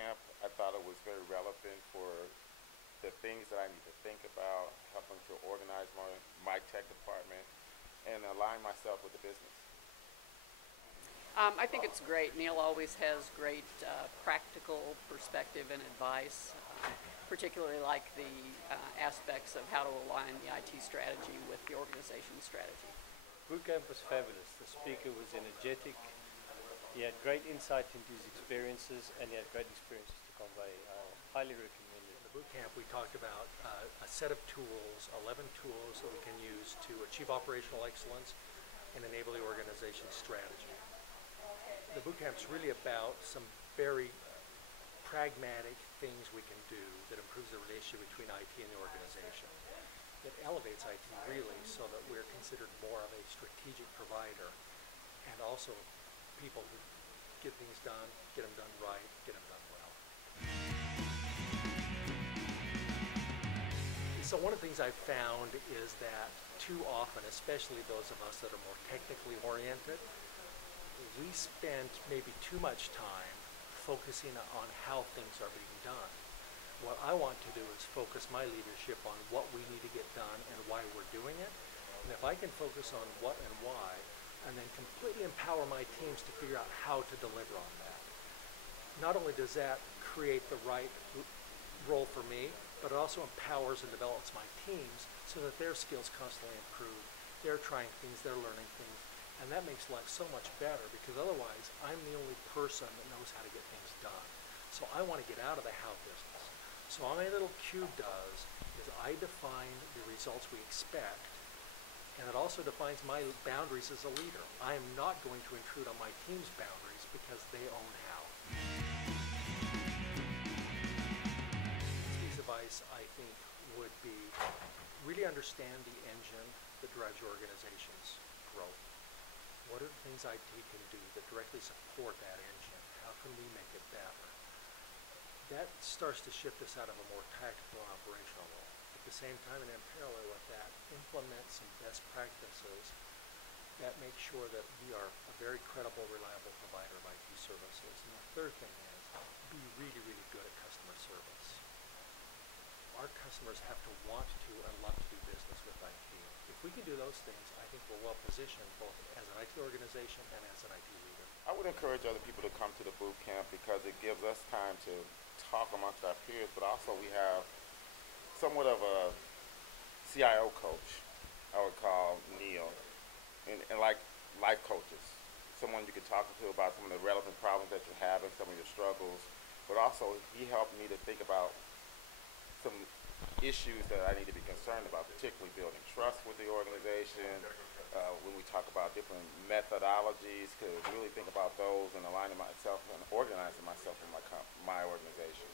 camp, I thought it was very relevant for the things that I need to think about, helping to organize my tech department, and align myself with the business. I think it's great. Niel always has great practical perspective and advice, particularly like the aspects of how to align the IT strategy with the organization's strategy. Bootcamp was fabulous. The speaker was energetic. He had great insight into his experiences, and he had great experiences to convey. I highly recommend it. In the bootcamp, we talked about a set of tools, 11 tools that we can use to achieve operational excellence and enable the organization's strategy. The bootcamp's really about some very pragmatic things we can do that improves the relationship between IT and the organization. It elevates IT really so that we're considered more of a strategic provider, and also people who get things done, get them done right, get them done well. So one of the things I've found is that too often, especially those of us that are more technically oriented, we spend maybe too much time focusing on how things are being done. What I want to do is focus my leadership on what we need to get done and why we're doing it. And if I can focus on what and why, and then completely empower my teams to figure out how to deliver on that, not only does that create the right role for me, but it also empowers and develops my teams so that their skills constantly improve. They're trying things, they're learning things. And that makes life so much better, because otherwise I'm the only person that knows how to get things done. So I want to get out of the how business. So all my little cube does is I define the results we expect, and it also defines my boundaries as a leader. I am not going to intrude on my team's boundaries because they own how. This piece of advice, I think, would be really understand the engine that drives your organization's growth. What are the things IT can do that directly support that engine? How can we make it better? That starts to shift us out of a more tactical and operational role. At the same time, and in parallel with that, implement some best practices that make sure that we are a very credible, reliable provider of IT services. And the third thing is be really, really good at customer service. Our customers have to want to and love to do business with IT. If we can do those things, I think we're well positioned both as an IT organization and as an IT leader. I would encourage other people to come to the boot camp because it gives us time to talk amongst our peers, but also we have somewhat of a CIO coach, I would call Niel, and like life coaches, someone you can talk to about some of the relevant problems that you're having, some of your struggles, but also he helped me to think about some issues that I need to be concerned about, particularly building trust with the organization. When we talk about different methodologies, to really think about those and aligning myself and organizing myself in my organization.